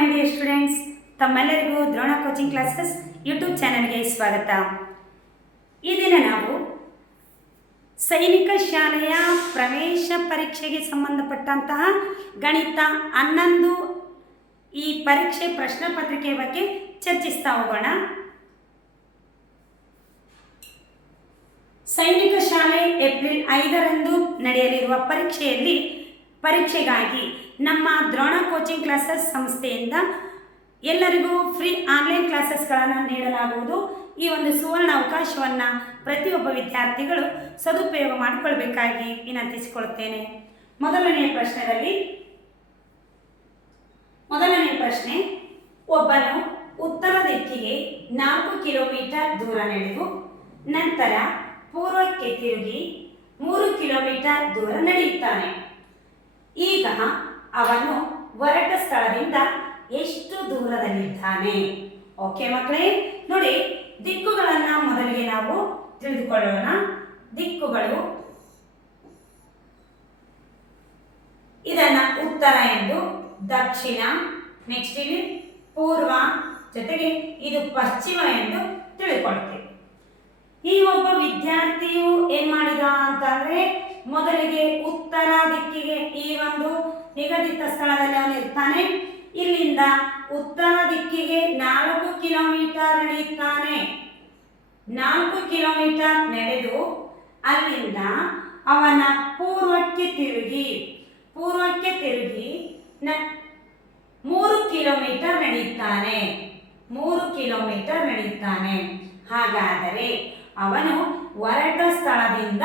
My dear students ತಮ್ಮೆಲ್ಲರಿಗೂ Drona coaching classes YouTube ಚಾನಲ್ಗೆ ಸ್ವಾಗತ. ಈ ದಿನ ನಾವು ಸೈನಿಕ ಶಾಲೆಯ ಪ್ರವೇಶ ಪರೀಕ್ಷೆಗೆ ಸಂಬಂಧಪಟ್ಟಂತಹ ಗಣಿತ ಹನ್ನೊಂದು ಈ ಪರೀಕ್ಷೆ ಪ್ರಶ್ನೆ ಪತ್ರಿಕೆಯ ಬಗ್ಗೆ ಚರ್ಚಿಸ್ತಾ ಹೋಗೋಣ. ಸೈನಿಕ ಶಾಲೆ ಏಪ್ರಿಲ್ ಐದರಂದು ನಡೆಯಲಿರುವ ಪರೀಕ್ಷೆಯಲ್ಲಿ ಪರೀಕ್ಷೆಗಾಗಿ ನಮ್ಮ ದ್ರೋಣ ಕೋಚಿಂಗ್ ಕ್ಲಾಸಸ್ ಸಂಸ್ಥೆಯಿಂದ ಎಲ್ಲರಿಗೂ ಫ್ರೀ ಆನ್ಲೈನ್ ಕ್ಲಾಸಸ್ಗಳನ್ನು ನೀಡಲಾಗುವುದು. ಈ ಒಂದು ಸುವರ್ಣ ಅವಕಾಶವನ್ನು ಪ್ರತಿಯೊಬ್ಬ ವಿದ್ಯಾರ್ಥಿಗಳು ಸದುಪಯೋಗ ಮಾಡಿಕೊಳ್ಬೇಕಾಗಿ ವಿನಂತಿಸಿಕೊಳ್ಳುತ್ತೇನೆ ಮೊದಲನೆಯ ಪ್ರಶ್ನೆಯಲ್ಲಿ ಮೊದಲನೇ ಪ್ರಶ್ನೆ, ಒಬ್ಬನು ಉತ್ತರ ದಿಕ್ಕಿಗೆ ನಾಲ್ಕು ಕಿಲೋಮೀಟರ್ ದೂರ ನಡೆದು ನಂತರ ಪೂರ್ವಕ್ಕೆ ತಿರುಗಿ ಮೂರು ಕಿಲೋಮೀಟರ್ ದೂರ ನಡೆಯುತ್ತಾನೆ. ಈಗ ಅವನು ಹೊರಟ ಸ್ಥಳದಿಂದ ಎಷ್ಟು ದೂರದಲ್ಲಿದ್ದಾನೆ ಓಕೆ ಮಕ್ಕಳೇ, ನೋಡಿ, ದಿಕ್ಕುಗಳನ್ನು ಮೊದಲಿಗೆ ನಾವು ತಿಳಿದುಕೊಳ್ಳೋಣ. ದಿಕ್ಕುಗಳು ಇದನ್ನ ಉತ್ತರ ಎಂದು ದಕ್ಷಿಣ ನೆಕ್ಸ್ಟ್ ಇಲ್ಲಿ ಪೂರ್ವ, ಜೊತೆಗೆ ಇದು ಪಶ್ಚಿಮ ಎಂದು ತಿಳ್ಕೊಳ್ತೇವೆ ಈ ಒಬ್ಬ ವಿದ್ಯಾರ್ಥಿಯು ಏನ್ ಮಾಡಿದ ಅಂತಂದ್ರೆ ಮೊದಲಿಗೆ ಉತ್ತರ ನಿಗದಿತ ಸ್ಥಳದಲ್ಲಿ ಅವನು ಇರ್ತಾನೆ. ಇಲ್ಲಿಂದ ಉತ್ತರ ದಿಕ್ಕಿಗೆ ನಾಲ್ಕು ಕಿಲೋಮೀಟರ್ ನಡೆಯುತ್ತಾನೆ. ನಾಲ್ಕು ಕಿಲೋಮೀಟರ್ ನಡೆದು ಅಲ್ಲಿಂದ ಅವನ ಪೂರ್ವಕ್ಕೆ ತಿರುಗಿ ಪೂರ್ವಕ್ಕೆ ತಿರುಗಿ ನ ಮೂರು ಕಿಲೋಮೀಟರ್ ನಡೆಯುತ್ತಾನೆ. ಮೂರು ಕಿಲೋಮೀಟರ್ ನಡೆಯುತ್ತಾನೆ. ಹಾಗಾದರೆ ಅವನು ಹೊರಟ ಸ್ಥಳದಿಂದ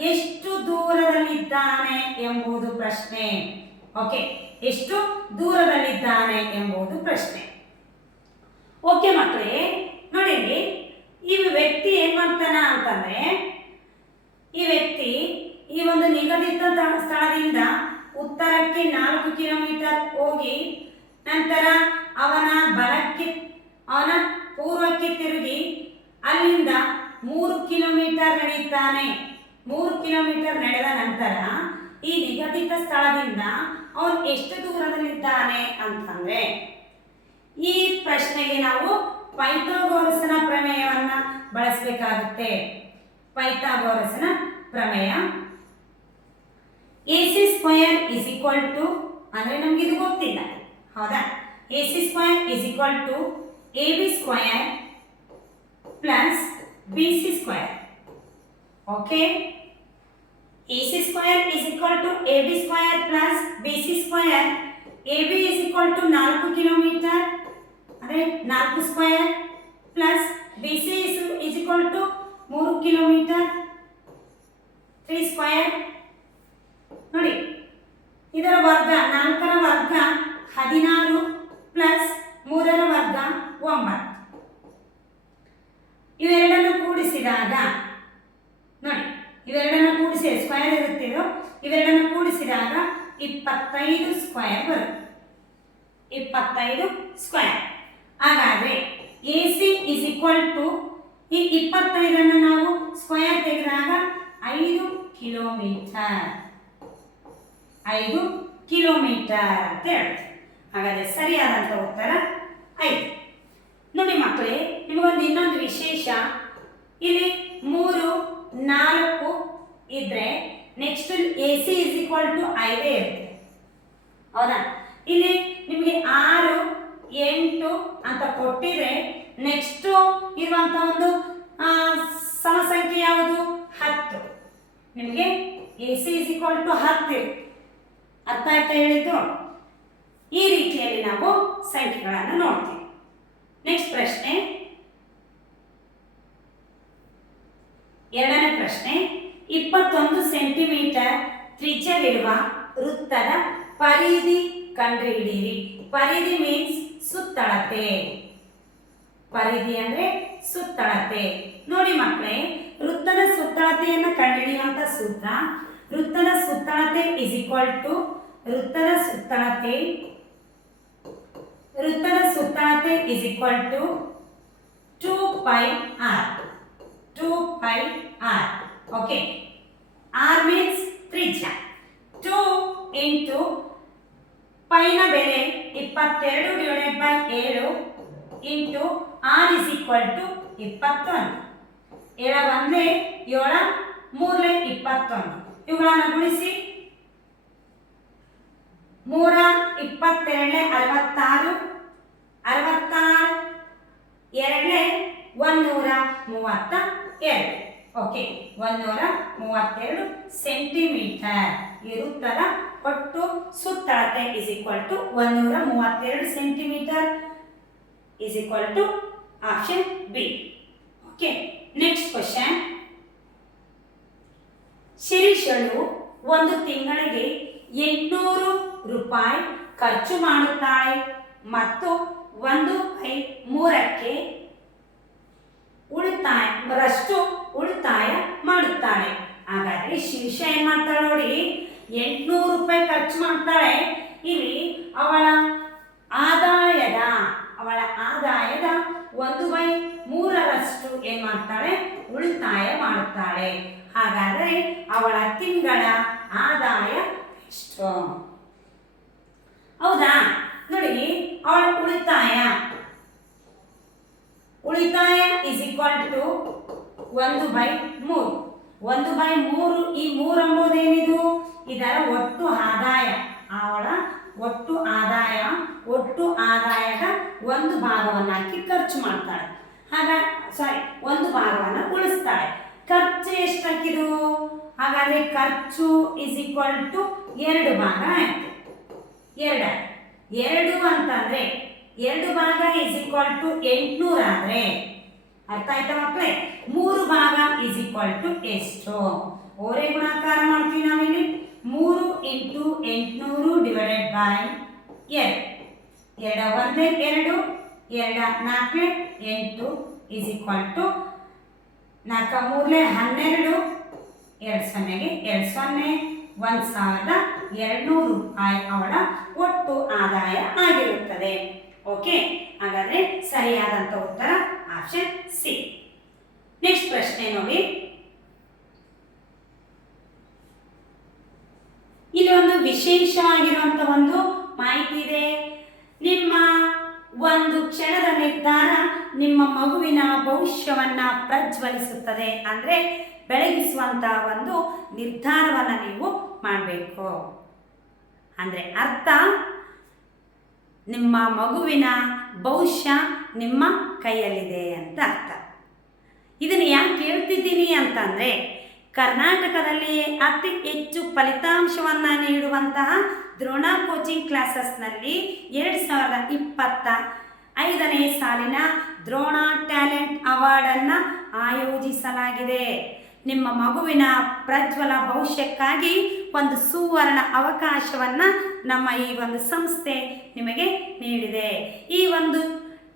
ಎಷ್ಟು ದೂರದಲ್ಲಿದ್ದಾನೆ ಎಂಬುದು ಪ್ರಶ್ನೆ. ಓಕೆ ಎಷ್ಟು ದೂರದಲ್ಲಿದ್ದಾನೆ ಎಂಬುದು ಪ್ರಶ್ನೆ. ಓಕೆ ಮಕ್ಕಳೇ ನೋಡಿ ಈ ವ್ಯಕ್ತಿ ಏನ್ ಮಾಡ್ತಾನ ಅಂತಂದ್ರೆ, ಈ ವ್ಯಕ್ತಿ ಈ ಒಂದು ನಿಗದಿತ ಸ್ಥಳದಿಂದ ಉತ್ತರಕ್ಕೆ ನಾಲ್ಕು ಕಿಲೋಮೀಟರ್ ಹೋಗಿ ನಂತರ ಅವನ ಬಲಕ್ಕೆ, ಅವನ ಪೂರ್ವಕ್ಕೆ ತಿರುಗಿ ಅಲ್ಲಿಂದ ಮೂರು ಕಿಲೋಮೀಟರ್ ನಡೆಯುತ್ತಾನೆ ಮೂರು ಕಿಲೋಮೀಟರ್ ನಡೆದ ನಂತರ ಈ ನಿಗದಿತ ಸ್ಥಳದಿಂದ ಅವನು ಎಷ್ಟು ದೂರದಲ್ಲಿದ್ದಾನೆ ಅಂತಂದ್ರೆ, ಈ ಪ್ರಶ್ನೆಗೆ ನಾವು ಪೈಥಾಗೋರಸನ ಪ್ರಮೇಯವನ್ನ ಬಳಸಬೇಕಾಗುತ್ತೆ. ಪೈಥಾಗೋರಸನ ಪ್ರಮೇಯ. A C square is equal to, ಅಂದ್ರೆ ನಮ್ಗೆ ಇದು ಗೊತ್ತಿಲ್ಲ. ಹೌದಾ? A C square is equal to A B square plus B C square okay? Equal to A B square plus B C square A B is equal to ನಾಲ್ಕು kilometre ಅಂದರೆ ನಾಲ್ಕು square plus B C is is to ಮೂರು kilometre three square ನೋಡಿ, ಇದರ ವರ್ಗ, ನಾಲ್ಕರ ವರ್ಗ ಹದಿನಾರು ಪ್ಲಸ್ ಮೂರರ ವರ್ಗ ಒಂಬತ್ತು. ಇವೆರಡನ್ನು ಕೂಡಿಸಿದಾಗ, ನೋಡಿ ಇವೆರಡನ್ನು ಕೂಡಿಸಿ ಸ್ಕ್ವಯರ್ ಇರುತ್ತೇವೋ ಇವೆರಡನ್ನ ಕೂಡಿಸಿದಾಗ ಇಪ್ಪತ್ತೈದು ಸ್ಕ್ವಯರ್ ಬರುತ್ತೆ. ಇಪ್ಪತ್ತೈದು ಸ್ಕ್ವಯರ್ ಹಾಗಾದ್ರೆ A C is equal to ಈ ಇಪ್ಪತ್ತೈದನ್ನು ನಾವು ಸ್ಕ್ವಯರ್ ತೆಗೆದಾಗ ಐದು ಕಿಲೋಮೀಟರ್ ಐದು ಕಿಲೋಮೀಟರ್ ಅಂತ ಹೇಳ್ತೀವಿ ಹಾಗಾದ್ರೆ ಸರಿಯಾದಂಥ ಉತ್ತರ ಐದು. ನೋಡಿ ಮಕ್ಕಳೇ, ನಿಮಗೊಂದು ಇನ್ನೊಂದು ವಿಶೇಷ. ಇಲ್ಲಿ ಮೂರು ನಾಲ್ಕು ಇದ್ರೆ next A C is equal to ಐದೇ ಇರುತ್ತೆ ಹೌದಾ? ಇಲ್ಲಿ ನಿಮಗೆ ಆರು, ಎಂಟು ಅಂತ ಕೊಟ್ಟಿದ್ರೆ ನೆಕ್ಸ್ಟ್ ಇರುವಂತ ಒಂದು ಸಮಸಂಖ್ಯೆ ಯಾವುದು? ಹತ್ತು. ನಿಮಗೆ A C is equal to ಹತ್ತು. ಅರ್ಥ ಆಯ್ತಾ ಹೇಳಿದ್ರು ಈ ರೀತಿಯಲ್ಲಿ ನಾವು ಸಂಖ್ಯೆಗಳನ್ನು ನೋಡ್ತೀವಿ. ನೆಕ್ಸ್ಟ್ ಪ್ರಶ್ನೆ. ಎರಡನೇ ಪ್ರಶ್ನೆ, ಇಪ್ಪತ್ತೊಂದು ಸೆಂಟಿಮೀಟರ್ ತ್ರಿಜ್ಯವಿರುವ ವೃತ್ತದ ಪರಿಧಿ ಕಂಡುಹಿಡಿಯಿರಿ. ಪರಿಧಿ ಮೀನ್ಸ್ ಸುತ್ತಳತೆ. ಪರಿಧಿ ಅಂದ್ರೆ ಸುತ್ತಳತೆ. ನೋಡಿ ಮಕ್ಕಳೇ, ವೃತ್ತದ ಸುತ್ತಳತೆಯನ್ನು ಕಂಡುಹಿಡಿಯುವಂತ ಸೂತ್ರ, ವೃತ್ತದ ಸುತ್ತಳತೆ ಇಸ್ ಈಕ್ವಲ್ ಟು ವೃತ್ತದ ಸುತ್ತಳತೆ ವೃತ್ತದ ಸುತ್ತಳತೆ is equal to two pi r two pi r okay r means ತ್ರಿಜ್ಯ ಟೂ ಇಂಟು ಪೈನ ಬೆಲೆ ಇಪ್ಪತ್ತೆರಡು ಡಿವೈಡೆಡ್ ಬೈ ಏಳು into r is equal to ಇಪ್ಪತ್ತೊಂದು. ಏಳ ಒಂದೇ ಏಳ ಮೂರಲೆ ಇಪ್ಪತ್ತೊಂದು. ಇವುಗಳನ್ನು ಗುಣಿಸಿ. ಮೂರ ಇಪ್ಪತ್ತೆರಡನೇ ಅರವತ್ತಾರು. ಅರವತ್ತಾರು ಎರಡನೇ ಒಂದೂರ ಮೂವತ್ತ. ಎರಡು. ಓಕೆ ಒಂದೂರ ಮೂವತ್ತೆರಡು ಸೆಂಟಿಮೀಟರ್ ಇರುತ್ತದ ಒಟ್ಟು ಸುತ್ತಳತೆ ಇಸ್ ಈಕ್ವಲ್ ಟು ಒಂದೂರ ಮೂವತ್ತೆರಡು centimetre is equal to option B okay next question ಶಿರೀಷಳು ಒಂದು ತಿಂಗಳಿಗೆ ಎಂಟುನೂರು ರೂಪಾಯಿ ಖರ್ಚು ಮಾಡುತ್ತಾಳೆ ಮತ್ತು ಒಂದು ಬೈ ಮೂರಕ್ಕೆ ಉಳಿತಾಯ ರಷ್ಟು ಉಳಿತಾಯ ಮಾಡುತ್ತಾಳೆ ಹಾಗಾದ್ರೆ ಏನ್ ಮಾಡ್ತಾಳೆ ನೋಡಿ, ಎಂಟ್ನೂರು ರೂಪಾಯಿ ಖರ್ಚು ಮಾಡ್ತಾಳೆ. ಇಲ್ಲಿ ಅವಳ ಆದಾಯದ ಅವಳ ಆದಾಯದ ಒಂದು ಬೈ ಮೂರರಷ್ಟು ಏನ್ ಮಾಡ್ತಾಳೆ? ಉಳಿತಾಯ ಮಾಡುತ್ತಾಳೆ. ಹಾಗಾದರೆ ಅವಳ ತಿಂಗಳ ಆದಾಯ ಎಷ್ಟು? ಹೌದಾ? ನೋಡಿ, ಅವಳ ಉಳಿತಾಯ. ಉಳಿತಾಯ ಇಸ್ ಈಕ್ವಲ್ ಟು ಒಂದು ಬೈ ಮೂರು. ಒಂದು ಬೈ ಮೂರು, ಈ ಮೂರು ಅಂಬೋದೇನಿದು? ಇದರ ಒಟ್ಟು ಆದಾಯ. ಅವಳ ಒಟ್ಟು ಆದಾಯ, ಒಟ್ಟು ಆದಾಯದ ಒಂದು ಭಾಗವನ್ನು ಹಾಕಿ ಖರ್ಚು ಮಾಡ್ತಾಳೆ. ಹಾಗ ಸಾರಿ ಒಂದು ಭಾಗವನ್ನು ಉಳಿಸ್ತಾಳೆ. ಖರ್ಚು ಎಷ್ಟಾಕಿದು ಹಾಗಾದ್ರೆ ಖರ್ಚು ಇಸ್ ಈಕ್ವಲ್ ಟು ಎರಡು ಭಾಗ ಆಯ್ತು. ಎರಡ. ಎರಡು ಅಂತಂದ್ರೆ ಎರಡು ಭಾಗ ಇಸ್ ಈಕ್ವಲ್ ಟು ಎಂಟುನೂರು ಆದ್ರೆ ಅರ್ಥ ಆಯ್ತಾ ಮಕ್ಕಳೇ ಮೂರು ಭಾಗ ಇಸ್ ಈಕ್ವಲ್ ಟು ಎಷ್ಟು? ಓರೆ ಗುಣಾಕಾರ ಮಾಡ್ತೀವಿ ನಾವಿಲ್ಲಿ. ಮೂರು ಇಂಟು ಎಂಟುನೂರು ಡಿವೈಡೆಡ್ ಬೈ ಎರಡು. ಎರಡ ಒಂದೇ, ಎರಡು. ಎರಡ ನಾಲ್ಕು, ಎಂಟು ಇಸ್ ಈಕ್ವಲ್ ಟು ನಾಲ್ಕ ಮೂರನೇ ಹನ್ನೆರಡು. ಎರಡು ಸೊನ್ನೆಗೆ ಎರಡು ಸೊನ್ನೆ. ಒಂದು ಸಾವಿರದ ಎರಡುನೂರು ರೂಪಾಯಿ ಅವಳ ಒಟ್ಟು ಆದಾಯ ಆಗಿರುತ್ತದೆ. ಓಕೆ ಹಾಗಾದರೆ ಸರಿಯಾದಂಥ ಉತ್ತರ ಆಪ್ಷನ್ ಸಿ ನೆಕ್ಸ್ಟ್ ಪ್ರಶ್ನೆ ನೋಡಿ. ಇಲ್ಲಿ ಒಂದು ವಿಶೇಷವಾಗಿರುವಂತ ಒಂದು ಮಾಹಿತಿ ಇದೆ. ನಿಮ್ಮ ಒಂದು ಕ್ಷಣದ ನಿರ್ಧಾರ ನಿಮ್ಮ ಮಗುವಿನ ಭವಿಷ್ಯವನ್ನ ಪ್ರಜ್ವಲಿಸುತ್ತದೆ. ಅಂದ್ರೆ ಬೆಳಗಿಸುವಂತಹ ಒಂದು ನಿರ್ಧಾರವನ್ನ ನೀವು ಮಾಡಬೇಕು. ಅಂದ್ರೆ ಅರ್ಥ, ನಿಮ್ಮ ಮಗುವಿನ ಭವಿಷ್ಯ ನಿಮ್ಮ ಕೈಯಲ್ಲಿದೆ ಅಂತ ಅರ್ಥ. ಇದನ್ನು ಯಾಕೆ ಹೇಳ್ತಿದ್ದೀನಿ ಅಂತಂದರೆ ಕರ್ನಾಟಕದಲ್ಲಿಯೇ ಅತಿ ಹೆಚ್ಚು ಫಲಿತಾಂಶವನ್ನು ನೀಡುವಂತಹ ದ್ರೋಣ ಕೋಚಿಂಗ್ ಕ್ಲಾಸಸ್ನಲ್ಲಿ ಎರಡು ಸಾವಿರದ ಇಪ್ಪತ್ತ ಐದನೇ ಸಾಲಿನ ದ್ರೋಣ ಟ್ಯಾಲೆಂಟ್ ಅವಾರ್ಡನ್ನು ಆಯೋಜಿಸಲಾಗಿದೆ. ನಿಮ್ಮ ಮಗುವಿನ ಪ್ರಜ್ವಲ ಭವಿಷ್ಯಕ್ಕಾಗಿ ಒಂದು ಸುವರ್ಣ ಅವಕಾಶವನ್ನು ನಮ್ಮ ಈ ಒಂದು ಸಂಸ್ಥೆ ನಿಮಗೆ ನೀಡಿದೆ. ಈ ಒಂದು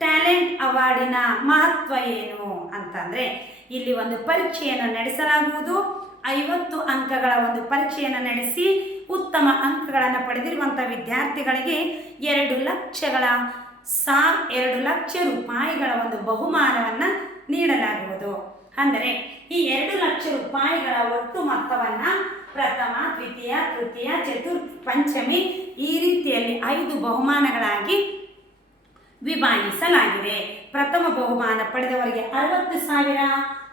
ಟ್ಯಾಲೆಂಟ್ ಅವಾರ್ಡಿನ ಮಹತ್ವ ಏನು ಅಂತಂದರೆ ಇಲ್ಲಿ ಒಂದು ಪರೀಕ್ಷೆಯನ್ನು ನಡೆಸಲಾಗುವುದು. ಐವತ್ತು ಅಂಕಗಳ ಒಂದು ಪರೀಕ್ಷೆಯನ್ನು ನಡೆಸಿ ಉತ್ತಮ ಅಂಕಗಳನ್ನು ಪಡೆದಿರುವಂಥ ವಿದ್ಯಾರ್ಥಿಗಳಿಗೆ ಎರಡು ಲಕ್ಷಗಳ ಸಾ ಎರಡು ಲಕ್ಷ ರೂಪಾಯಿಗಳ ಒಂದು ಬಹುಮಾನವನ್ನು ನೀಡಲಾಗುವುದು. ಅಂದರೆ ಈ ಎರಡು ಲಕ್ಷ ರೂಪಾಯಿಗಳ ಒಟ್ಟು ಮೊತ್ತವನ್ನು ಪ್ರಥಮ, ದ್ವಿತೀಯ, ತೃತೀಯ ಚತುರ್ಥ ಪಂಚಮಿ ಈ ರೀತಿಯಲ್ಲಿ ಐದು ಬಹುಮಾನಗಳಾಗಿ ವಿಭಾಗಿಸಲಾಗಿದೆ ಪ್ರಥಮ ಬಹುಮಾನ ಪಡೆದವರಿಗೆ ಅರವತ್ತು ಸಾವಿರ,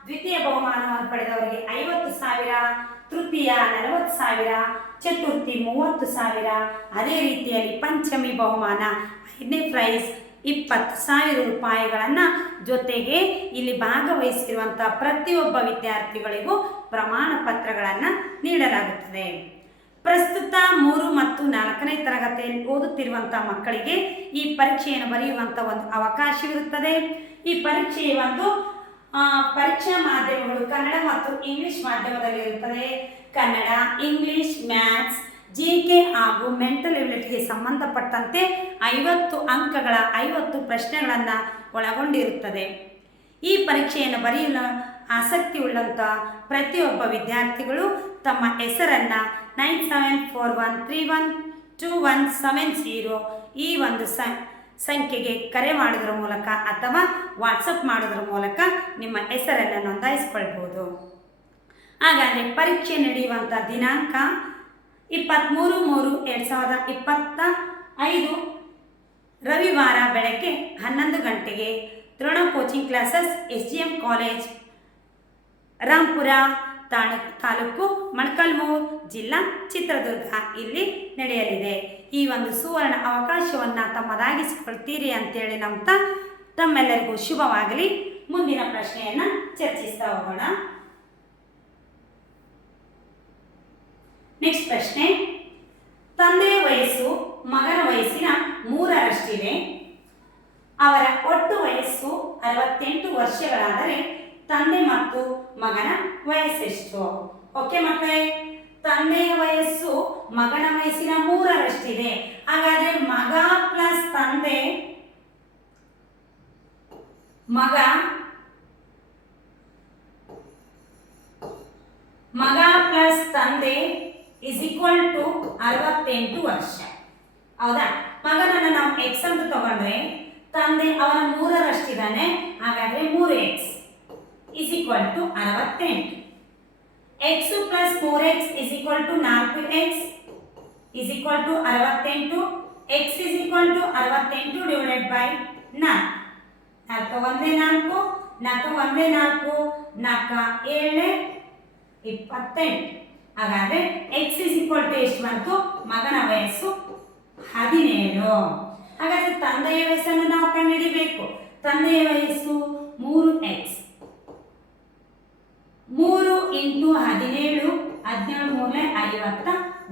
ದ್ವಿತೀಯ ಬಹುಮಾನವನ್ನು ಪಡೆದವರಿಗೆ ಐವತ್ತು ಸಾವಿರ, ತೃತೀಯ ನಲವತ್ತು ಸಾವಿರ, ಚತುರ್ಥಿ ಮೂವತ್ತು ಸಾವಿರ. ಅದೇ ರೀತಿಯಲ್ಲಿ ಪಂಚಮಿ ಬಹುಮಾನ, ಐದನೇ ಪ್ರೈಸ್ ಇಪ್ಪತ್ತು ಸಾವಿರ ರೂಪಾಯಿಗಳನ್ನು ಜೊತೆಗೆ ಇಲ್ಲಿ ಭಾಗವಹಿಸಿರುವಂಥ ಪ್ರತಿಯೊಬ್ಬ ವಿದ್ಯಾರ್ಥಿಗಳಿಗೂ ಪ್ರಮಾಣ ಪತ್ರಗಳನ್ನು ನೀಡಲಾಗುತ್ತದೆ. ಪ್ರಸ್ತುತ ಮೂರು ಮತ್ತು ನಾಲ್ಕನೇ ತರಗತಿಯಲ್ಲಿ ಓದುತ್ತಿರುವಂತಹ ಮಕ್ಕಳಿಗೆ ಈ ಪರೀಕ್ಷೆಯನ್ನು ಬರೆಯುವಂಥ ಒಂದು ಅವಕಾಶವಿರುತ್ತದೆ. ಈ ಪರೀಕ್ಷೆ ಒಂದು ಪರೀಕ್ಷಾ ಮಾಧ್ಯಮಗಳು ಕನ್ನಡ ಮತ್ತು ಇಂಗ್ಲಿಷ್ ಮಾಧ್ಯಮದಲ್ಲಿ ಇರುತ್ತದೆ Kannada, English, maths, G K ಹಾಗೂ ಮೆಂಟಲ್ ಎಬಿಲಿಟಿಗೆ ಸಂಬಂಧಪಟ್ಟಂತೆ ಐವತ್ತು ಅಂಕಗಳ ಐವತ್ತು ಪ್ರಶ್ನೆಗಳನ್ನು ಒಳಗೊಂಡಿರುತ್ತದೆ. ಈ ಪರೀಕ್ಷೆಯನ್ನು ಬರೆಯಲು ಆಸಕ್ತಿ ಉಳ್ಳಂಥ ಪ್ರತಿಯೊಬ್ಬ ವಿದ್ಯಾರ್ಥಿಗಳು ತಮ್ಮ ಹೆಸರನ್ನು nine seven four one three one two one seven zero ಈ ಒಂದು ಸಂಖ್ಯೆಗೆ ಕರೆ ಮಾಡೋದ್ರ ಮೂಲಕ ಅಥವಾ ವಾಟ್ಸಪ್ ಮಾಡೋದ್ರ ಮೂಲಕ ನಿಮ್ಮ ಹೆಸರನ್ನು ನೋಂದಾಯಿಸ್ಕೊಳ್ಬೋದು. ಹಾಗಾದರೆ ಪರೀಕ್ಷೆ ನಡೆಯುವಂಥ ದಿನಾಂಕ ಇಪ್ಪತ್ತ್ಮೂರು ಮೂರು ಎರಡು ಸಾವಿರದ ಇಪ್ಪತ್ತ ಐದು ರವಿವಾರ ಬೆಳಗ್ಗೆ ಹನ್ನೊಂದು ಗಂಟೆಗೆ Drona coaching classes S G M college Rampura ತಾಣು ತಾಲೂಕು ಮಣಕಲ್ಮೂರು ಜಿಲ್ಲಾ ಚಿತ್ರದುರ್ಗ ಇಲ್ಲಿ ನಡೆಯಲಿದೆ. ಈ ಒಂದು ಸುವರ್ಣ ಅವಕಾಶವನ್ನು ತಮ್ಮದಾಗಿಸಿಕೊಳ್ತೀರಿ ಅಂತೇಳಿ ನಂಬ್ತಾ ತಮ್ಮೆಲ್ಲರಿಗೂ ಶುಭವಾಗಲಿ. ಮುಂದಿನ ಪ್ರಶ್ನೆಯನ್ನು ಚರ್ಚಿಸ್ತಾ ಹೋಗೋಣ. ನೆಕ್ಸ್ಟ್ ಪ್ರಶ್ನೆ. ತಂದೆಯ ವಯಸ್ಸು ಮಗನ ವಯಸ್ಸಿನ ಮೂರರಷ್ಟಿದೆ. ಅವರ ಒಟ್ಟು ವಯಸ್ಸು ಅರವತ್ತೆಂಟು ವರ್ಷಗಳಾದರೆ ತಂದೆ ಮತ್ತು ಮಗನ ವಯಸ್ಸೆಷ್ಟು? ಓಕೆ ಮಕ್ಕಳೇ, ತಂದೆಯ ವಯಸ್ಸು ಮಗನ ವಯಸ್ಸಿನ ಮೂರರಷ್ಟಿದೆ. ಹಾಗಾದ್ರೆ ಮಗ ಪ್ಲಸ್ ತಂದೆ, ಮಗ ಮಗ ಪ್ಲಸ್ ತಂದೆ ಇಸ್ ಈಕ್ವಲ್ ಟು ಅರವತ್ತೆಂಟು ವರ್ಷ. ಹೌದಾ? ಮಗನನ್ನು ನಾವು ಎಕ್ಸ್ ಅಂತ ತಗೊಂಡ್ರೆ ತಂದೆ ಅವನ ಮೂರರಷ್ಟಿದ್ದಾನೆ ಹಾಗಾದ್ರೆ ಮೂರು ಎಕ್ಸ್ ಇಸ್ ಈಕ್ವಲ್ ಟು ಅರವತ್ತೆಂಟು. X plus four X is equal to ನಾಲ್ಕು ಎಕ್ಸ್ ಇಸ್ ಈಕ್ವಲ್ ಟು ಅರವತ್ತೆಂಟು. ಎಕ್ಸ್ ಇಸ್ ಈಕ್ವಲ್ ಟು ಅರವತ್ತೆಂಟು ಡಿವೈಡೆಡ್ ಬೈ ನಾಲ್ಕು. ನಾಲ್ಕು ಒಂದೇ ನಾಲ್ಕು ನಾಲ್ಕು ಒಂದೇ ನಾಲ್ಕು ನಾಲ್ಕು ಏಳೆ, ಇಪ್ಪತ್ತೆಂಟು. ಹಾಗಾದರೆ ಎಕ್ಸ್ ಇಸ್ ಈಕ್ವಲ್ ಟು ಎಷ್ಟು ಬಂತು? ಮಗನ ವಯಸ್ಸು ಹದಿನೇಳು. ಹಾಗಾದರೆ ತಂದೆಯ ವಯಸ್ಸನ್ನು ನಾವು ಕಂಡುಹಿಡಿಬೇಕು. ತಂದೆಯ ವಯಸ್ಸು ಮೂರು ಎಕ್ಸ್ ಮೂರು ಇಂಟು ಹದಿನೇಳು ಹದಿನೇಳು ಮೂರನೇ ಐವತ್ತ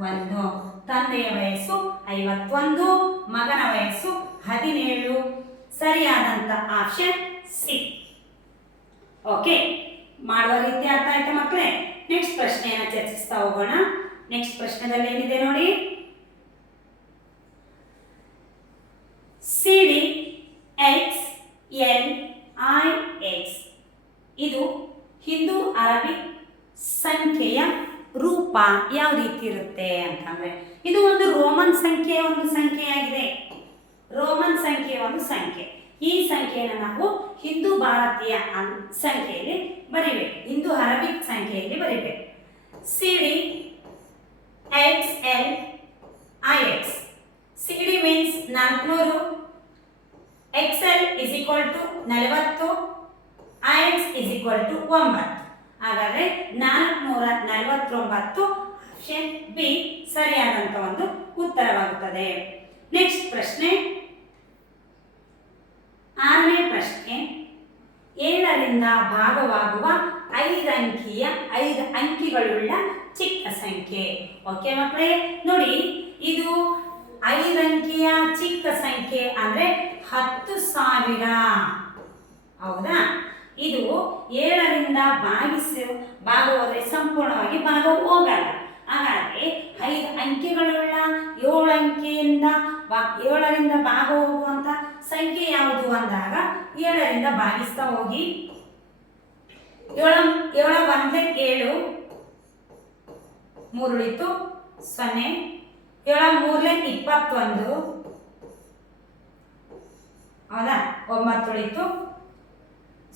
ಒಂದು. ತಂದೆಯ ವಯಸ್ಸು ಐವತ್ತೊಂದು, ಮಗನ ವಯಸ್ಸು ಹದಿನೇಳು. ಸರಿಯಾದಂತ ಆಪ್ಷನ್ ಸಿ ಓಕೆ ಮಾಡುವ ರೀತಿ ಅರ್ಥ ಆಯ್ತಾ ಮಕ್ಕಳೇ? ನೆಕ್ಸ್ಟ್ ಪ್ರಶ್ನೆಯನ್ನು ಚರ್ಚಿಸ್ತಾ ಹೋಗೋಣ. ನೆಕ್ಸ್ಟ್ ಪ್ರಶ್ನೆದಲ್ಲಿ ಏನಿದೆ ನೋಡಿ? C D X L I X ಇದು ಹಿಂದೂ ಅರಬಿಕ್ ಸಂಖ್ಯೆಯ ರೂಪ ಯಾವ ರೀತಿ ಇರುತ್ತೆ ಅಂತಂದ್ರೆ ಇದು ಒಂದು ರೋಮನ್ ಸಂಖ್ಯೆಯ ಒಂದು ಸಂಖ್ಯೆಯಾಗಿದೆ. ರೋಮನ್ ಸಂಖ್ಯೆಯ ಒಂದು ಸಂಖ್ಯೆ. ಈ ಸಂಖ್ಯೆಯನ್ನು ನಾವು ಹಿಂದೂ ಭಾರತೀಯ ಸಂಖ್ಯೆಯಲ್ಲಿ ಬರಿಬೇಕು. ಹಿಂದೂ ಅರಬಿಕ್ ಸಂಖ್ಯೆಯಲ್ಲಿ ಬರಿಬೇಕು. CD X L I X. CD means ನಾಲ್ಕುನೂರು. X L is equal to ನಲವತ್ತು. I X is equal to ಒಂಬತ್ತು. ಹಾಗಾದರೆ ನಾಲ್ಕುನೂರ ನಲವತ್ತೊಂಬತ್ತು ಆಪ್ಷನ್ ಬಿ ಸರಿಯಾದಂಥ ಒಂದು ಉತ್ತರವಾಗುತ್ತದೆ. ನೆಕ್ಸ್ಟ್ ಪ್ರಶ್ನೆ. ಆರನೇ ಪ್ರಶ್ನೆ. ಏಳರಿಂದ ಭಾಗವಾಗುವ ಐದು ಅಂಕಿಯ ಐದು ಅಂಕಿಗಳುಳ್ಳ ಚಿಕ್ಕ ಸಂಖ್ಯೆ. ಓಕೆ ಮಕ್ಕಳೇ ನೋಡಿ, ಇದು ಐದು ಅಂಕಿಯ ಚಿಕ್ಕ ಸಂಖ್ಯೆ ಅಂದರೆ ಹತ್ತು ಸಾವಿರ. ಹೌದಾ? ಇದು ಏಳರಿಂದ ಭಾಗಿಸಿ ಭಾಗವಾದರೆ ಸಂಪೂರ್ಣವಾಗಿ ಭಾಗ ಹೋಗಲ್ಲ. ಹಾಗಾದರೆ ಐದು ಅಂಕೆಗಳುಳ್ಳ ಏಳು ಅಂಕೆಯಿಂದ ಬಾ- ಏಳರಿಂದ ಭಾಗ ಹೋಗುವಂಥ ಸಂಖ್ಯೆ ಯಾವುದು ಅಂದಾಗ ಏಳರಿಂದ ಭಾಗಿಸ್ತಾ ಹೋಗಿ. ಏಳ ಏಳ ಒಂದೇ ಏಳು, ಮೂರುಳಿತು ಸೊನ್ನೆ. ಏಳ ಮೂರಲೆ ಇಪ್ಪತ್ತೊಂದು. ಹೌದಾ? ಒಂಬತ್ತು ಉಳಿತು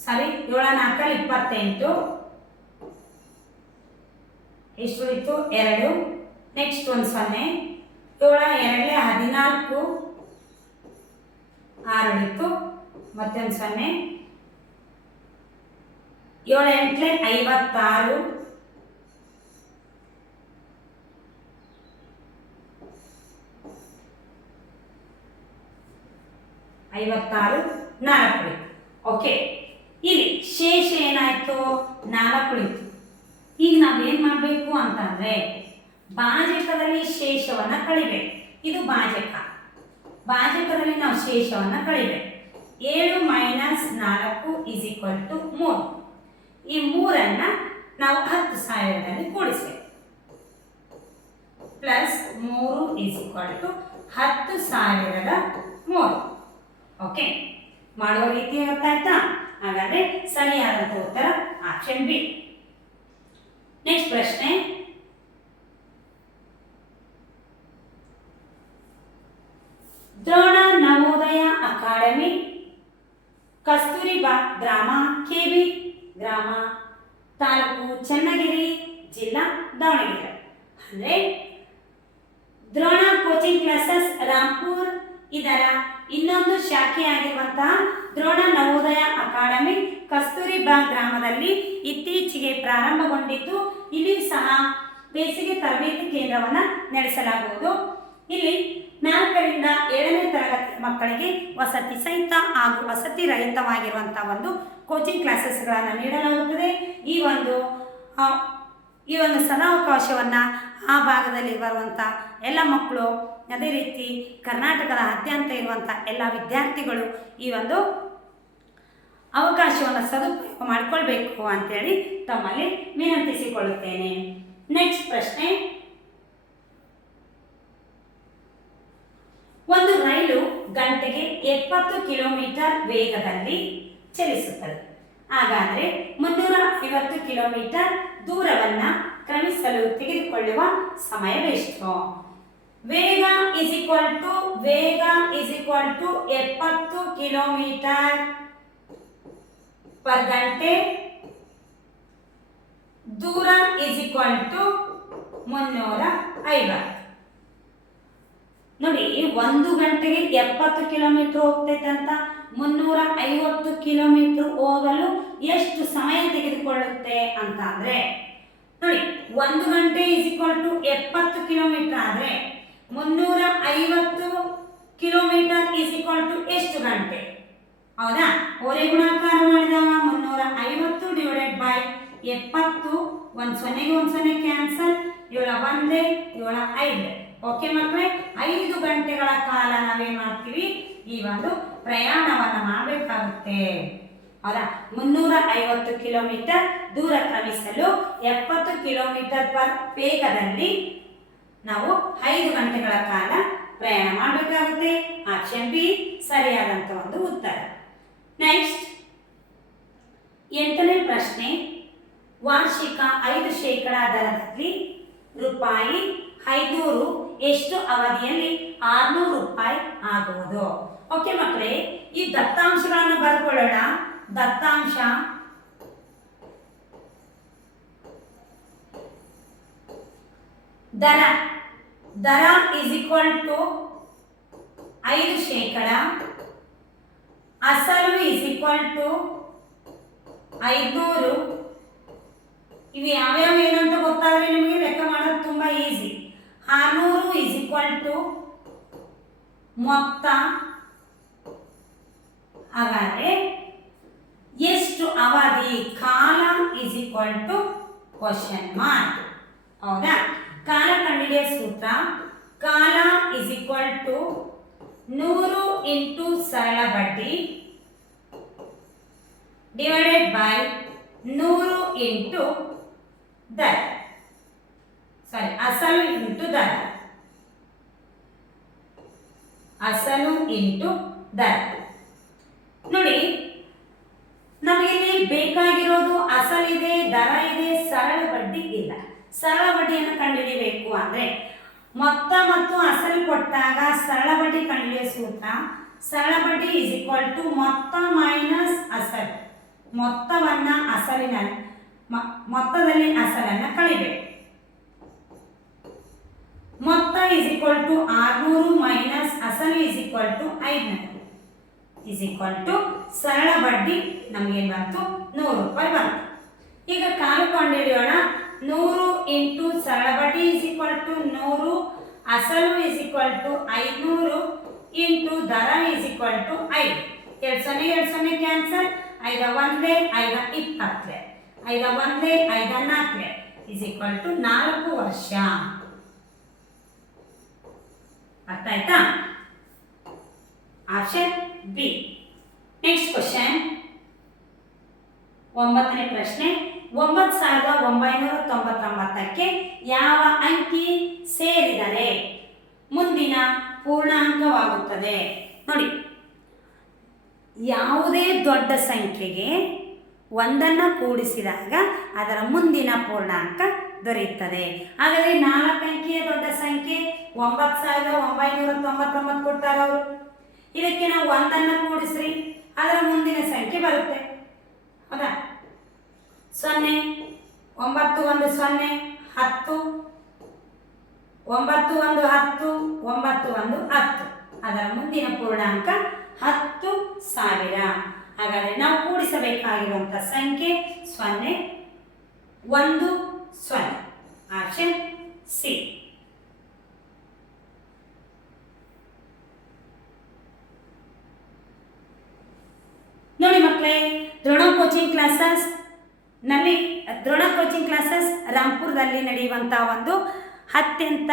ಸರಿ ಏಳ ನಾಲ್ಕಲ್ಲಿ ಇಪ್ಪತ್ತೆಂಟು. ಎಷ್ಟು ಉಳಿತು ಎರಡು. ನೆಕ್ಸ್ಟ್ ಒಂದು ಸೊನ್ನೆ. ಏಳ ಎರಡನೇ ಹದಿನಾಲ್ಕು. ಆರು ಉಳಿತು ಮತ್ತೊಂದು ಸೊನ್ನೆ. ಏಳು ಐವತ್ತಾರು. ಐವತ್ತಾರು ನಾಲ್ಕು. ಓಕೆ ಇಲ್ಲಿ ಶೇಷ ಏನಾಯ್ತು? ನಾಲ್ಕು ಇತ್ತು ಈಗ ನಾವೇನು ಮಾಡಬೇಕು ಅಂತಂದರೆ ಭಾಜಕದಲ್ಲಿ ಶೇಷವನ್ನ ಕಳಿಬೇಕು. ಇದು ಭಾಜಕ. ಭಾಜಕದಲ್ಲಿ ನಾವು ಶೇಷವನ್ನ ಕಳಿಬೇಕು. ಏಳು ಮೈನಸ್ ನಾಲ್ಕು ಇಸ್ ಈಕ್ವಲ್ ಟು ಮೂರು. ಈ ಮೂರನ್ನು ನಾವು ಹತ್ತು ಸಾವಿರದಲ್ಲಿ ಕೂಡಿಸಬೇಕು. ಪ್ಲಸ್ ಮೂರು ಇಸ್ ಈಕ್ವಲ್ ಟು ಹತ್ತು ಸಾವಿರದ ಮೂರು. ಓಕೆ ಮಾಡುವ ರೀತಿ ಆಯ್ತಾ? ಹಾಗಾದ್ರೆ ಸರಿಯಾದಂತ ಉತ್ತರ ಆಪ್ಷನ್ ಬಿ ನೆಕ್ಸ್ಟ್ ಪ್ರಶ್ನೆ. ದ್ರೋಣ ನವೋದಯ ಅಕಾಡೆಮಿ ಕಸ್ತೂರಿಬಾ ಗ್ರಾಮ ಕೆಬಿ ಗ್ರಾಮ, ತಾಲೂಕು ಚನ್ನಗಿರಿ, ಜಿಲ್ಲಾ ದಾವಣಗೆರೆ. ಅಂದರೆ ದ್ರೋಣ ಕೋಚಿಂಗ್ ಕ್ಲಾಸಸ್ ರಾಂಪುರ್ ಇದರ ಇನ್ನೊಂದು ಶಾಖೆಯಾಗಿರುವಂತಹ ದ್ರೋಣ ನವೋದಯ ಅಕಾಡೆಮಿ ಕಸ್ತೂರಿಬಾ ಗ್ರಾಮದಲ್ಲಿ ಇತ್ತೀಚೆಗೆ ಪ್ರಾರಂಭಗೊಂಡಿದ್ದು, ಇಲ್ಲಿ ಸಹ ಬೇಸಿಗೆ ತರಬೇತಿ ಕೇಂದ್ರವನ್ನು ನಡೆಸಲಾಗುವುದು. ಇಲ್ಲಿ ನಾಲ್ಕರಿಂದ ಏಳನೇ ತರಗತಿ ಮಕ್ಕಳಿಗೆ ವಸತಿ ಸಹಿತ ಹಾಗೂ ವಸತಿ ರಹಿತವಾಗಿರುವಂತಹ ಒಂದು ಕೋಚಿಂಗ್ ಕ್ಲಾಸಸ್ಗಳನ್ನು ನೀಡಲಾಗುತ್ತದೆ. ಈ ಒಂದು ಈ ಒಂದು ಸದಾವಕಾಶವನ್ನು ಆ ಭಾಗದಲ್ಲಿ ಬರುವಂಥ ಎಲ್ಲ ಮಕ್ಕಳು, ಅದೇ ರೀತಿ ಕರ್ನಾಟಕದ ಆದ್ಯಂತ ಇರುವಂಥ ಎಲ್ಲ ವಿದ್ಯಾರ್ಥಿಗಳು ಈ ಒಂದು ಅವಕಾಶವನ್ನು ಸದುಪಯೋಗ ಮಾಡಿಕೊಳ್ಬೇಕು ಅಂತೇಳಿ ತಮ್ಮಲ್ಲಿ ವಿನಂತಿಸಿಕೊಳ್ಳುತ್ತೇನೆ. ನೆಕ್ಸ್ಟ್ ಪ್ರಶ್ನೆ. ಒಂದು ರೈಲು ಗಂಟೆಗೆ ಎಪ್ಪತ್ತು ಕಿಲೋಮೀಟರ್ ವೇಗದಲ್ಲಿ ಚಲಿಸುತ್ತದೆ. ಹಾಗಾದರೆ ಮುನ್ನೂರ ಐವತ್ತು ಕಿಲೋಮೀಟರ್ ದೂರವನ್ನ ಕ್ರಮಿಸಲು ತೆಗೆದುಕೊಳ್ಳುವ ಸಮಯವೆಷ್ಟು? ವೇಗ ಇಸ್ ಈಕ್ವಲ್ ಟು ವೇಗ ಇಸ್ ಈಕ್ವಲ್ ಟು ಎಪ್ಪತ್ತು ಕಿಲೋಮೀಟರ್ ಪರ್ ಗಂಟೆ. ದೂರ ಇಸ್ ಈಕ್ವಲ್ ಟು ಮುನ್ನೂರ ಐವತ್ತು. ನೋಡಿ ಒಂದು ಗಂಟೆಗೆ ಎಪ್ಪತ್ತು ಕಿಲೋಮೀಟರ್ ಹೋಗ್ತೈತೆ ಅಂತ. ಮುನ್ನೂರ ಐವತ್ತು ಕಿಲೋಮೀಟರ್ ಹೋಗಲು ಎಷ್ಟು ಸಮಯ ತೆಗೆದುಕೊಳ್ಳುತ್ತೆ ಅಂತ ಅಂದ್ರೆ ನೋಡಿ, ಒಂದು ಗಂಟೆ ಇಸ್ ಈಕ್ವಲ್ ಟು ಎಪ್ಪತ್ತು ಕಿಲೋಮೀಟರ್ ಆದ್ರೆ ಮುನ್ನೂರ ಐವತ್ತು ಕಿಲೋಮೀಟರ್ ಇಸ್ ಈಕ್ವಲ್ ಟು ಎಷ್ಟು ಗಂಟೆ? ಹೌದಾ? ಓರೆ ಗುಣಾಕಾರ ಮಾಡಿದಾಗ ಮುನ್ನೂರ ಐವತ್ತು ಡಿವೈಡೆಡ್ ಬೈ ಎಪ್ಪತ್ತು, ಒಂದು ಸೊನ್ನೆಗೆ ಒಂದು ಸೊನ್ನೆ ಕ್ಯಾನ್ಸಲ್ ಇವಳ ಒಂದೇ, ಇವಳ ಐದು. ಓಕೆ ಮಕ್ಕಳೇ ಐದು ಗಂಟೆಗಳ ಕಾಲ ನಾವೇನು ಮಾಡ್ತೀವಿ? ಈ ಒಂದು ಪ್ರಯಾಣವನ್ನ ಮಾಡಬೇಕಾಗುತ್ತೆ. ಹೌದಾ? ಮುನ್ನೂರ ಐವತ್ತು ಕಿಲೋಮೀಟರ್ ದೂರ ಕ್ರಮಿಸಲು ಎಪ್ಪತ್ತು ಕಿಲೋಮೀಟರ್ ಪರ್ ವೇಗದಲ್ಲಿ ನಾವು ಐದು ಗಂಟೆಗಳ ಕಾಲ ಪ್ರಯಾಣ ಮಾಡಬೇಕಾಗುತ್ತೆ. ಆಪ್ಷನ್ ಬಿ ಸರಿಯಾದಂಥ ಒಂದು ಉತ್ತರ. ನೆಕ್ಸ್ಟ್, ಎಂಟನೇ ಪ್ರಶ್ನೆ, ವಾರ್ಷಿಕ ಐದು ಶೇಕಡ ದರದಲ್ಲಿ ರೂಪಾಯಿ ಐನೂರು ಎಷ್ಟು ಅವಧಿಯಲ್ಲಿ ಆರ್ನೂರು ರೂಪಾಯಿ ಆಗುವುದು? ಓಕೆ ಮಕ್ಕಳೇ ಈ ದತ್ತಾಂಶಗಳನ್ನು ಬರ್ಕೊಳ್ಳೋಣ. ದತ್ತಾಂಶ. ದರ. ದರ ಇಸ್ ಈಕ್ವಲ್ ಟು ಐದು ಶೇಕಡ. ಅಸಲು ಇಸ್ ಈಕ್ವಲ್ ಟು ಐದುನೂರು. ಇವು ಯಾವ್ಯಾವ ಏನಂತ ಗೊತ್ತಾದರೆ ನಿಮಗೆ ಲೆಕ್ಕ ಮಾಡೋದು ತುಂಬ ಈಸಿ ಆರ್ನೂರು ಇಸ್ ಈಕ್ವಲ್ ಟು ಮೊತ್ತ. ಹಾಗಾದ್ರೆ ಎಷ್ಟು ಅವಧಿ ಕಾಲ is equal to question mark ಹೌದಾ? ಕಾಲ ಕಂಡಿಡಿಯ ಸೂತ್ರ, ಕಾಲ ಇಸ್ ಈಕ್ವಲ್ ಟು ನೂರು ಇಂಟು ಸರಳ ಬಡ್ಡಿ ಡಿವೈಡೆಡ್ ಬೈ ನೂರು ಇಂಟು ದರ. ಸಾರಿ ಅಸಲು ಇಂಟು ದರ. ಅಸಲು ಇಂಟು ದರ ನೋಡಿ ನಮಗಿಲ್ಲಿ ಅಸಲಿದೆ ದರ ಇದೆ, ಸರಳ ಬಡ್ಡಿ ಇಲ್ಲ. ಸರಳ ಬಡ್ಡಿಯನ್ನು ಕಂಡುಹಿಡಿಯಬೇಕು ಅಂದ್ರೆ ಮೊತ್ತ ಮತ್ತು ಅಸಲು ಕೊಟ್ಟಾಗ ಸರಳ ಬಡ್ಡಿ ಕಂಡುಹಿಡಿಯುವ ಸೂತ್ರ, ಸರಳ ಬಡ್ಡಿ ಇಸ್ ಈಕ್ವಲ್ ಟು ಮೊತ್ತ ಮೈನಸ್ ಅಸಲು. ಮೊತ್ತವನ್ನ ಅಸಲಿನ ಮೊತ್ತದಲ್ಲಿ ಅಸಲನ್ನ ಕಳಿಬೇಕು. ಮೊತ್ತ ಇಸ್ ಈಕ್ವಲ್ ಟು ಆರ್ನೂರು ಮೈನಸ್ ಅಸಲು ಇಸ್ ಈಕ್ವಲ್ ಟು ಐದುನೂರು. ಇಸ್ ಈಕ್ವಲ್ ಟು ಸರಳ ಬಡ್ಡಿ ನಮಗೇನು ಬಂತು? ನೂರು ರೂಪಾಯಿ ಬಂತು. ಈಗ ಕಾಲು ಕಂಡುಹಿಡಿಯೋಣ ನೂರು ಇಂಟು ಸರಳ ಬಡ್ಡಿ ಇಸ್ ಈಕ್ವಲ್ ಟು ನೂರು, ಅಸಲು ಇಸ್ ಈಕ್ವಲ್ ಟು ಐದುನೂರು ಇಂಟು ದರ ಇಸ್ ಈಕ್ವಲ್ ಟು ಐದು. ಎರಡು ಸೊನ್ನೆ ಎರಡು ಸೊನ್ನೆ ಕ್ಯಾನ್ಸಲ್ ಐದ ಒಂದೇ ಐದ ಇಪ್ಪತ್ತೆ ಐದ ಒಂದೇ ಐದ ನಾಲ್ಕಲೆ ಇಸ್ ಈಕ್ವಲ್ ಟು ನಾಲ್ಕು ವರ್ಷ. ಅರ್ಥ ಆಯ್ತಾ? ಆಪ್ಷನ್ ಬಿ ನೆಕ್ಸ್ಟ್ ಕ್ವಶನ್ ಒಂಬತ್ತನೇ ಪ್ರಶ್ನೆ. ಒಂಬತ್ತು ಸಾವಿರದ ಒಂಬೈನೂರ ತೊಂಬತ್ತೊಂಬತ್ತಕ್ಕೆ ಯಾವ ಅಂಕಿ ಸೇರಿದರೆ ಮುಂದಿನ ಪೂರ್ಣಾಂಕವಾಗುತ್ತದೆ? ನೋಡಿ, ಯಾವುದೇ ದೊಡ್ಡ ಸಂಖ್ಯೆಗೆ ಒಂದನ್ನು ಕೂಡಿಸಿದಾಗ ಅದರ ಮುಂದಿನ ಪೂರ್ಣಾಂಕ ದೊರೆಯುತ್ತದೆ. ಹಾಗಾದರೆ ನಾಲ್ಕು ಅಂಕಿಯ ದೊಡ್ಡ ಸಂಖ್ಯೆ ಒಂಬತ್ತು ಸಾವಿರದ ಒಂಬೈನೂರ ತೊಂಬತ್ತೊಂಬತ್ತು ಕೊಡ್ತಾರೆ ಅವರು. ಇದಕ್ಕೆ ನಾವು ಒಂದನ್ನು ಕೂಡಿಸ್ರಿ, ಅದರ ಮುಂದಿನ ಸಂಖ್ಯೆ ಬರುತ್ತೆ. ಹೌದಾ? ಸೊನ್ನೆ, ಒಂಬತ್ತು ಒಂದು ಸೊನ್ನೆ, ಹತ್ತು, ಒಂಬತ್ತು ಒಂದು ಹತ್ತು, ಒಂಬತ್ತು ಒಂದು ಹತ್ತು. ಅದರ ಮುಂದಿನ ಪೂರ್ಣಾಂಕ ಹತ್ತು ಸಾವಿರ. ಹಾಗಾದರೆ ನಾವು ಕೂಡಿಸಬೇಕಾಗಿರುವಂಥ ಸಂಖ್ಯೆ ಸೊನ್ನೆ, ಒಂದು, ಸೊನ್ನೆ. ಆಪ್ಷನ್ ಸಿ ನೋಡಿ ಮಕ್ಕಳೇ ದ್ರೋಣ ಕೋಚಿಂಗ್ ಕ್ಲಾಸಸ್ ನಲ್ಲಿ ದ್ರೋಣ ಕೋಚಿಂಗ್ ಕ್ಲಾಸಸ್ ರಾಂಪುರದಲ್ಲಿ ನಡೆಯುವಂಥ ಒಂದು ಅತ್ಯಂತ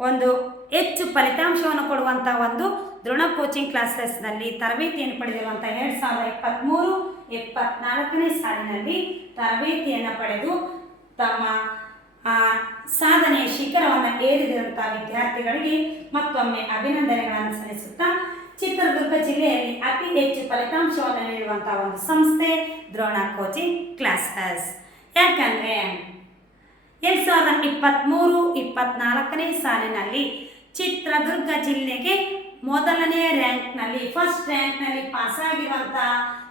ಒಂದು ಹೆಚ್ಚು ಫಲಿತಾಂಶವನ್ನು ಕೊಡುವಂಥ ಒಂದು ದ್ರೋಣ ಕೋಚಿಂಗ್ ಕ್ಲಾಸಸ್ನಲ್ಲಿ ತರಬೇತಿಯನ್ನು ಪಡೆದಿರುವಂಥ ಎರಡು ಸಾವಿರದ ಇಪ್ಪತ್ತ್ಮೂರು ಇಪ್ಪತ್ನಾಲ್ಕನೇ ಸಾಲಿನಲ್ಲಿ ತರಬೇತಿಯನ್ನು ಪಡೆದು ತಮ್ಮ ಸಾಧನೆಯ ಶಿಖರವನ್ನು ಏರಿದಂಥ ವಿದ್ಯಾರ್ಥಿಗಳಿಗೆ ಮತ್ತೊಮ್ಮೆ ಅಭಿನಂದನೆಗಳನ್ನು ಸಲ್ಲಿಸುತ್ತಾ ಚಿತ್ರದುರ್ಗ ಜಿಲ್ಲೆಯಲ್ಲಿ ಅತಿ ಹೆಚ್ಚು ಫಲಿತಾಂಶವನ್ನು ನೀಡುವಂತಹ ಒಂದು ಸಂಸ್ಥೆ ದ್ರೋಣ ಕೋಚಿಂಗ್ ಕ್ಲಾಸಸ್. ಯಾಕಂದ್ರೆ ಎರಡ್ ಸಾವಿರದ ಇಪ್ಪತ್ತ್ಮೂರು ಇಪ್ಪತ್ನಾಲ್ಕನೇ ಸಾಲಿನಲ್ಲಿ ಚಿತ್ರದುರ್ಗ ಜಿಲ್ಲೆಗೆ ಮೊದಲನೇ ರ್ಯಾಂಕ್ನಲ್ಲಿ ಫಸ್ಟ್ ರ್ಯಾಂಕ್ನಲ್ಲಿ ಪಾಸಾಗಿರುವಂಥ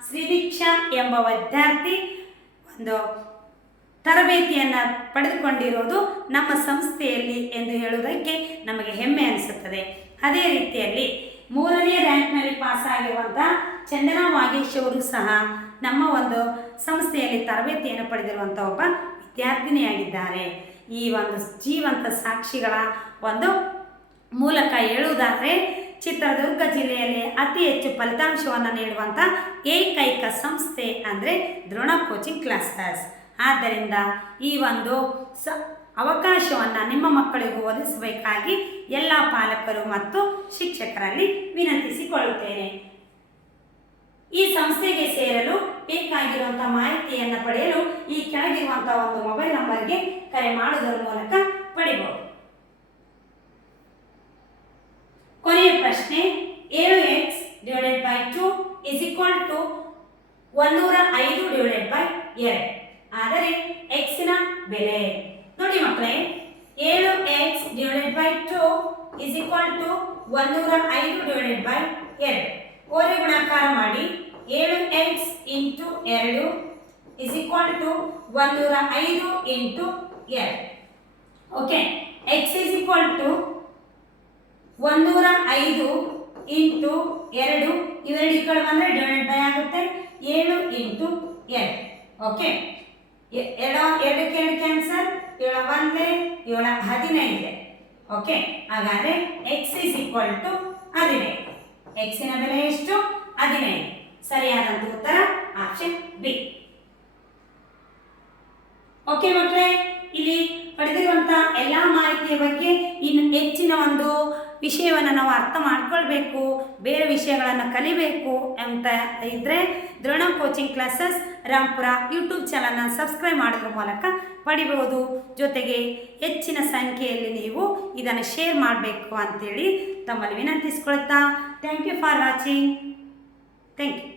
ಶ್ರೀದೀಕ್ಷಾ ಎಂಬ ವಿದ್ಯಾರ್ಥಿ ಒಂದು ತರಬೇತಿಯನ್ನು ಪಡೆದುಕೊಂಡಿರೋದು ನಮ್ಮ ಸಂಸ್ಥೆಯಲ್ಲಿ ಎಂದು ಹೇಳುವುದಕ್ಕೆ ನಮಗೆ ಹೆಮ್ಮೆ ಅನಿಸುತ್ತದೆ. ಅದೇ ರೀತಿಯಲ್ಲಿ ಮೂರನೇ ರ್ಯಾಂಕ್ನಲ್ಲಿ ಪಾಸಾಗಿರುವಂಥ ಚಂದನ ವಾಗೇಶ್ ಅವರು ಸಹ ನಮ್ಮ ಒಂದು ಸಂಸ್ಥೆಯಲ್ಲಿ ತರಬೇತಿಯನ್ನು ಪಡೆದಿರುವಂಥ ಒಬ್ಬ ವಿದ್ಯಾರ್ಥಿನಿಯಾಗಿದ್ದಾರೆ. ಈ ಒಂದು ಜೀವಂತ ಸಾಕ್ಷಿಗಳ ಒಂದು ಮೂಲಕ ಹೇಳುವುದಾದರೆ, ಚಿತ್ರದುರ್ಗ ಜಿಲ್ಲೆಯಲ್ಲಿ ಅತಿ ಹೆಚ್ಚು ಫಲಿತಾಂಶವನ್ನು ನೀಡುವಂಥ ಏಕೈಕ ಸಂಸ್ಥೆ ಅಂದರೆ ದ್ರೋಣ ಕೋಚಿಂಗ್ ಕ್ಲಾಸಸ್ ಆದ್ದರಿಂದ ಈ ಒಂದು ಸ ಅವಕಾಶವನ್ನು ನಿಮ್ಮ ಮಕ್ಕಳಿಗೂ ಒದಗಿಸಬೇಕಾಗಿ ಎಲ್ಲ ಪಾಲಕರು ಮತ್ತು ಶಿಕ್ಷಕರಲ್ಲಿ ವಿನಂತಿಸಿಕೊಳ್ಳುತ್ತೇನೆ. ಈ ಸಂಸ್ಥೆಗೆ ಸೇರಲು ಬೇಕಾಗಿರುವಂಥ ಮಾಹಿತಿಯನ್ನು ಪಡೆಯಲು ಈ ಕೆಳಗಿರುವಂಥ ಒಂದು ಮೊಬೈಲ್ ನಂಬರ್ಗೆ ಕರೆ ಮಾಡುವುದರ ಮೂಲಕ ಪಡಿಬಹುದು ಕೊನೆಯ ಪ್ರಶ್ನೆ, ಏಳು X divided by two is equal to ಒಂದೂರ ಐದು ಡಿವೈಡೆಡ್ ಬೈ ಎರಡು. ಆದರೆ ಎಕ್ಸ್ನ ಬೆಲೆ ನೋಡಿ ಮಕ್ಕಳೇ, ಏಳು X divided by two is equal to ಒಂದೂರ ಐದು ಡಿವೈಡೆಡ್ ಬೈ ಎರಡು. ಓರೆ ಗುಣಾಕಾರ ಮಾಡಿ, ಏಳು ಎಕ್ಸ್ ಇಂಟು ಎರಡು ಇಸ್ ಈಕ್ವಲ್ ಟು ಒಂದೂರ ಐದು ಇಂಟು ಎರಡು. Okay X is equal to ಒಂದೂರ ಐದು ಇಂಟು ಎರಡು. ಇವೆರಡು ಈಕ್ವಲ್ ಬಂದರೆ ಡಿವೈಡೆಡ್ ಬೈ ಆಗುತ್ತೆ, ಏಳು ಇಂಟು ಎರಡು. ಓಕೆ ಎ- ಎಡ ಎರಡಕ್ಕೆ ಎರಡು ಕ್ಯಾನ್ಸರ್ ಏಳ ಒಂದೇ, ಏಳು ಹದಿನೈದು. ಓಕೆ ಹಾಗಾದ್ರೆ ಎಕ್ಸ್ ಇಸ್ ಈಕ್ವಲ್ ಟು ಹದಿನೈದು. ಎಕ್ಸಿನ ಬೆಲೆ ಎಷ್ಟು? ಹದಿನೈದು. ಸರಿಯಾದಂತ ಉತ್ತರ ಆಪ್ಷನ್ ಬಿ ಓಕೆ ಮಕ್ಕಳೇ, ಇಲ್ಲಿ ಪಡೆದಿರುವಂಥ ಎಲ್ಲ ಮಾಹಿತಿಯ ಬಗ್ಗೆ ಇನ್ನು ಹೆಚ್ಚಿನ ಒಂದು ವಿಷಯವನ್ನು ನಾವು ಅರ್ಥ ಮಾಡ್ಕೊಳ್ಬೇಕು, ಬೇರೆ ವಿಷಯಗಳನ್ನು ಕಲಿಬೇಕು ಅಂತ ಇದ್ದರೆ Drona coaching classes Rampura YouTube ಚಾನಲ್ನ ಸಬ್ಸ್ಕ್ರೈಬ್ ಮಾಡೋದ್ರ ಮೂಲಕ ಪಡಿಬಹುದು. ಜೊತೆಗೆ ಹೆಚ್ಚಿನ ಸಂಖ್ಯೆಯಲ್ಲಿ ನೀವು ಇದನ್ನು ಶೇರ್ ಮಾಡಬೇಕು ಅಂತೇಳಿ ತಮ್ಮಲ್ಲಿ ವಿನಂತಿಸ್ಕೊಳ್ತಾ thank you for watching thank you